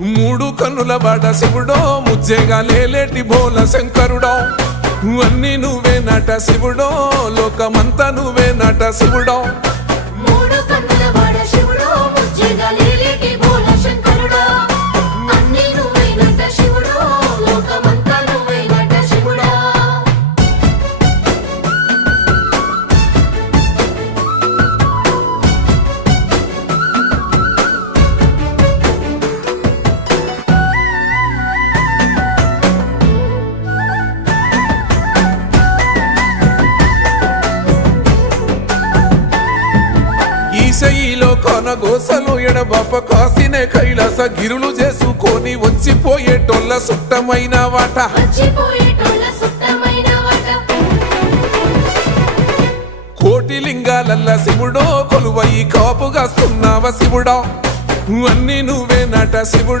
మూడు కన్నుల బాట శివుడో ముజ్జేగా లేలేటి బోల శంకరుడో అన్ని నువ్వే నట శివుడో లోకమంతా నువ్వే నట శివుడో మూడు కన్నుల వాడ శివుడో ముజ్జేగా లేలేటి బోల శంకరుడో అన్ని నువ్వే నట శివుడో లోకమంతా నువ్వే నట శివుడో ఈశయిలో కొనగోసలు ఎడబాప కాసినే కైలాస గిరులు చేసుకొని వచ్చిపోయేటోళ్ళ సుట్టమైన వాట వచ్చిపోయేటోళ్ళ సుట్టమైన వాట కోటి లింగాలల్ల శివుడో కొలువయి కాపుగాస్తున్నావ శివుడో అన్ని నువ్వే నట శివుడో